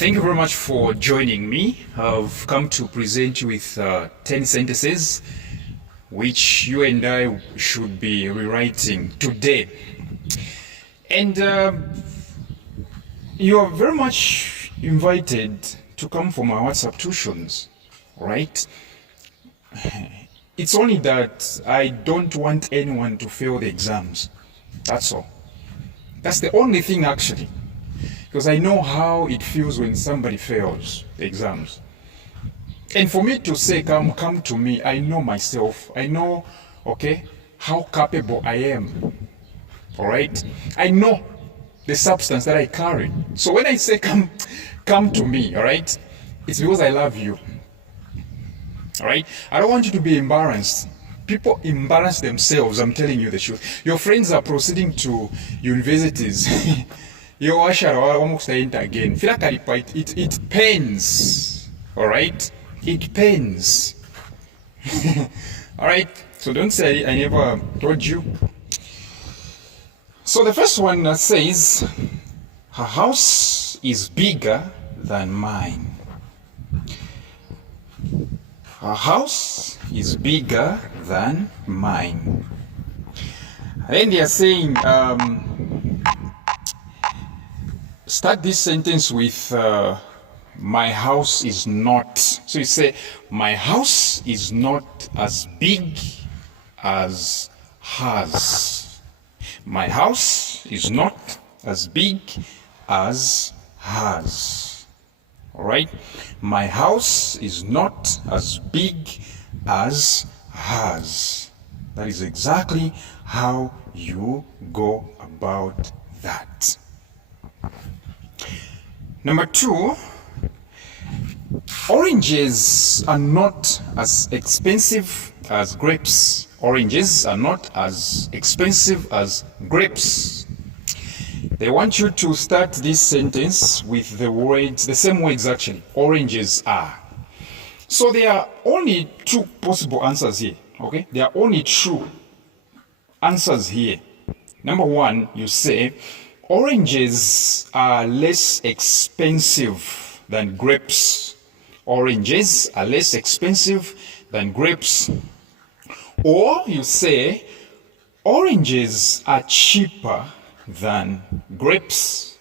Thank you very much for joining me. I've come to present you with 10 sentences which you and I should be rewriting today. And you are very much invited to come for my WhatsApp tuitions, right? It's only that I don't want anyone to fail the exams. That's all. That's the only thing actually. Because I know how it feels when somebody fails the exams. And for me to say, come to me, I know myself. I know, okay, how capable I am. All right? I know the substance that I carry. So when I say come to me, all right, it's because I love you. All right? I don't want you to be embarrassed. People embarrass themselves, I'm telling you the truth. Your friends are proceeding to universities. Your again. It pains. All right? It pains. All right? So don't say I never told you. So the first one says, her house is bigger than mine. Her house is bigger than mine. And then they are saying, start this sentence with my house is not. So you say, my house is not as big as hers. My house is not as big as hers. All right? My house is not as big as hers. That is exactly how you go about that. Number 2, oranges are not as expensive as grapes. Oranges are not as expensive as grapes. They want you to start this sentence with the words, the same words actually, oranges are. So there are only 2 possible answers here, okay? There are only 2 answers here. Number 1, you say, oranges are less expensive than grapes. Oranges are less expensive than grapes. Or you say, oranges are cheaper than grapes.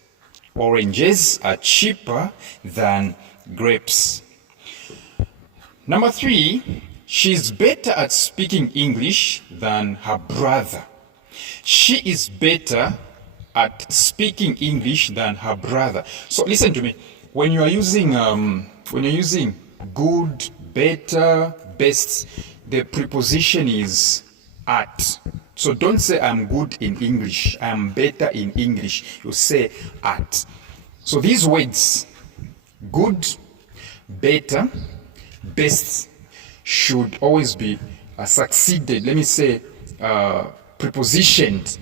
Oranges are cheaper than grapes. Number 3, she's better at speaking English than her brother. She is better at speaking English than her brother. So listen to me. When you're using good, better, best, the preposition is at. So don't say I'm good in English, I'm better in English. You say at. So these words, good, better, best, should always be succeeded, let me say, prepositioned,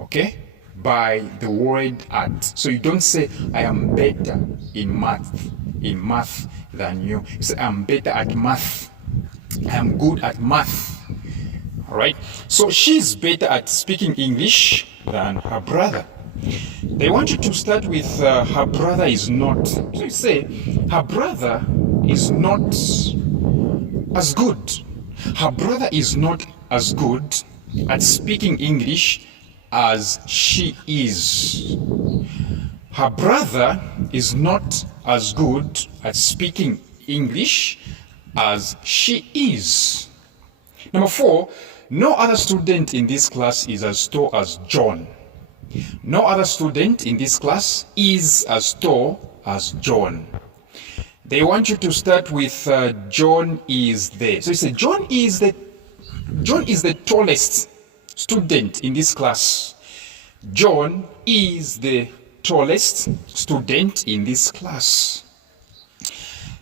okay, by the word at. So you don't say I am better in math than you. You say I'm better at math. I am good at math. All right? So she's better at speaking English than her brother. They want you to start with her brother is not. So you say her brother is not as good. Her brother is not as good at speaking English as she is. Her brother is not as good at speaking English as she is. Number 4, no other student in this class is as tall as John. No other student in this class is as tall as John. They want you to start with John is the. So you say John is the tallest student in this class. John is the tallest student in this class.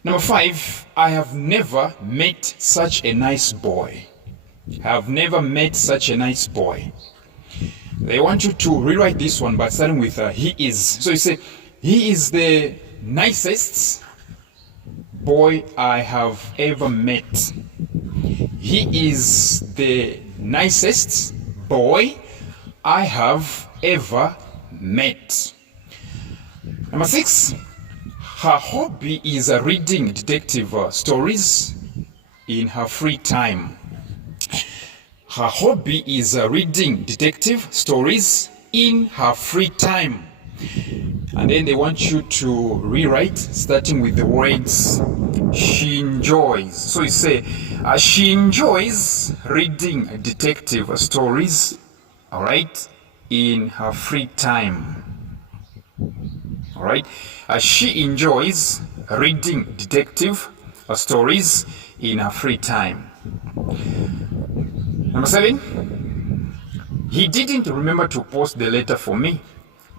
Number 5, I have never met such a nice boy. I have never met such a nice boy. They want you to rewrite this one by starting with he is. So you say, he is the nicest boy I have ever met. He is the nicest boy I have ever met. Number 6, Her hobby is reading detective stories in her free time. Her hobby is reading detective stories in her free time. And then they want you to rewrite, starting with the words she enjoys. So you say, she enjoys reading detective stories, all right, in her free time. All right, she enjoys reading detective stories in her free time. Number 7, he didn't remember to post the letter for me.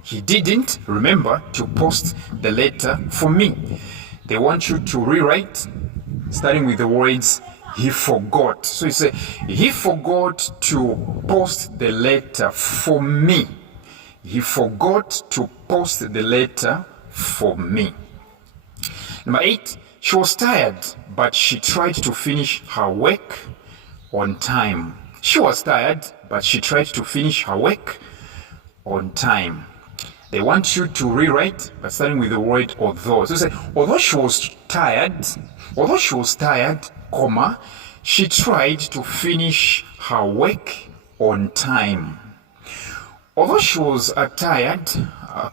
He didn't remember to post the letter for me. They want you to rewrite, starting with the words he forgot. So you say, he forgot to post the letter for me. He forgot to post the letter for me. Number 8, she was tired, but she tried to finish her work on time. She was tired, but she tried to finish her work on time. They want you to rewrite by starting with the word although. So say, although she was tired, comma, she tried to finish her work on time. Although she was tired,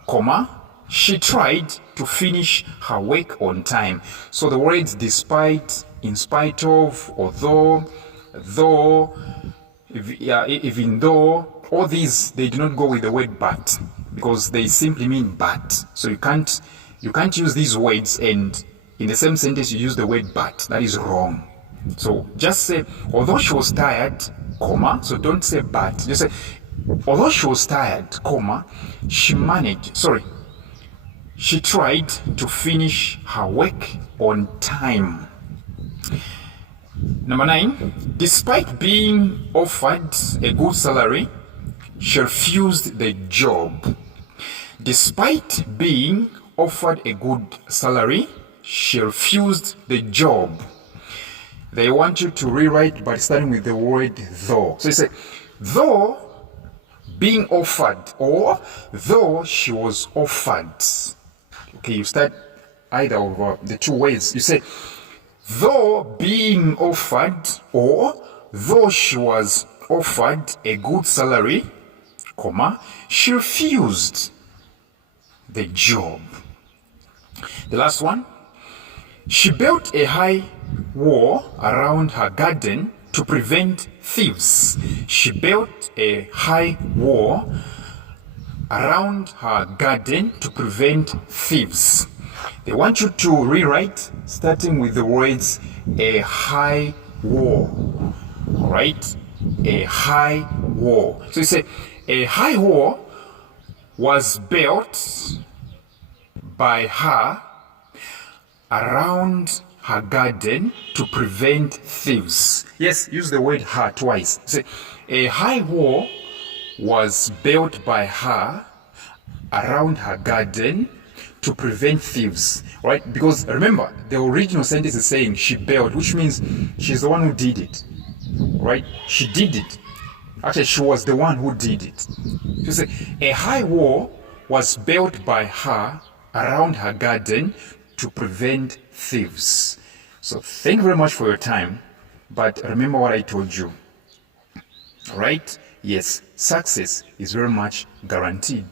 comma, she tried to finish her work on time. So the words despite, in spite of, although, though, even though, all these, they do not go with the word but, because they simply mean but. So you can't use these words and in the same sentence you use the word but. That is wrong. So just say, although she was tired, comma, so don't say but. Just say, although she was tired, comma, she tried to finish her work on time. Number 9, despite being offered a good salary, she refused the job. Despite being offered a good salary, she refused the job. They want you to rewrite by starting with the word though. So you say, though being offered, or though she was offered. Okay, you start either of the two ways. You say, though being offered, or though she was offered a good salary, comma, she refused the job. The last one, she built a high wall around her garden to prevent thieves. She built a high wall around her garden to prevent thieves. They want you to rewrite, starting with the words a high wall. All right? A high wall. So you say, a high wall was built by her around her garden to prevent thieves. Yes, use the word her twice. Say, a high wall was built by her around her garden to prevent thieves, right? Because remember, the original sentence is saying she built, which means she's the one who did it, right? She did it. Actually, she was the one who did it. So say, a high wall was built by her around her garden to prevent thieves. So thank you very much for your time, but remember what I told you, all right? Yes, success is very much guaranteed.